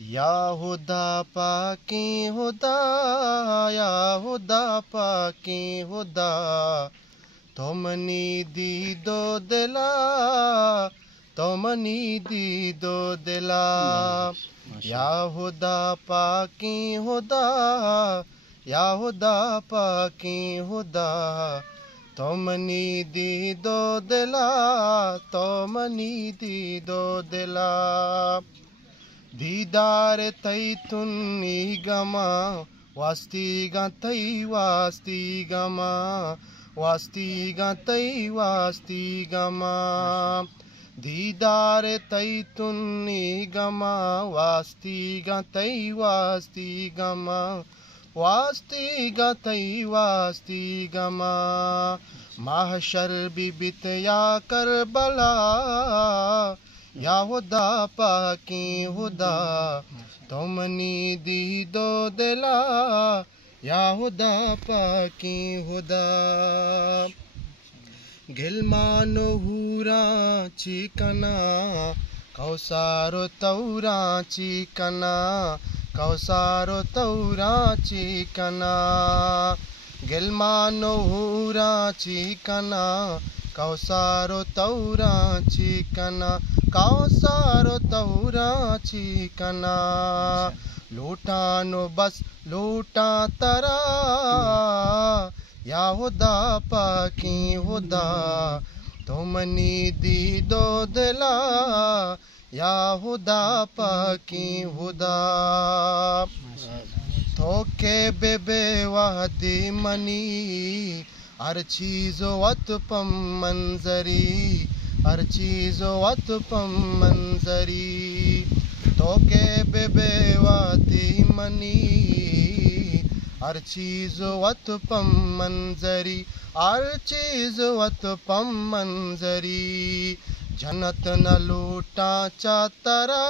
या खुदा पाकी खुदा, या खुदा पाकी खुदा, तुमनी दी दो दिला, तुमनी दी दो दिला। या खुदा पाकी खुदा, या खुदा पाकी खुदा, तुमनी दी दो दिला, तुमनी दी दो दिला। दीदार तई तुन्नी गमा, वास्तिगा तई वास्तिगमा, वास्तिगा तई वास्तिगमा। दीदार तई तुन्नी गमा, वास्तिगा तई वास्तिगमा, वास्तिगा तई वास्तिगमा। महशर बिबित या करबला, या खुदा पाकी खुदा, तुमनी दी दो दिला, या खुदा पाकी खुदा। गिलमानो हूरा चिकना, कौसारो तौरा चिकना, कौसारो तौरा चिकना। गिलमानो हूरा चिकना, कौसारो तौरा चिकना, कौसारो तौरा चिकना। लूटानो बस लूटा तरा, या खुदा पाकी खुदा, तुमनी दी दो दिला, या खुदा पाकी खुदा। थोके बेबे वादी मनी, हर चीज़ो अतपम मंजरी, हर चीज़ो अतपम मंजरी। तोके बेबे वादी मनी, हर चीज़ो अतपम मंजरी, हर चीज़ो अतपम मंजरी। जन्नत न लूटा चातरा,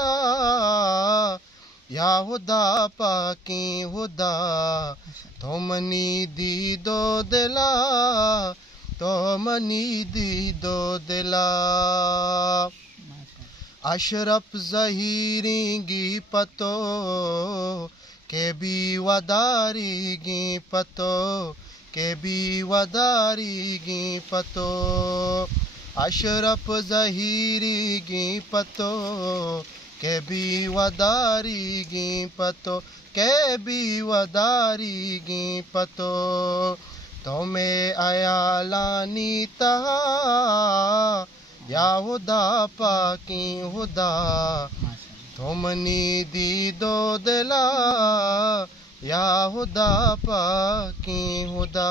या खुदा पाकी खुदा, तुमनी दी दो दिला, तुमनी दी दो दिला। अशरफ ज़हीरी पतो, के भी वदारी पतो, के भी वदारी पतो। अशरफ ज़हीरी पतो, के भी वदारी पतो, के भी वदारी पतो। तुम्हें अयालानी तहा, या खुदा पाकी खुदा, तुमनी दी दो दिला, या खुदा पाकी खुदा।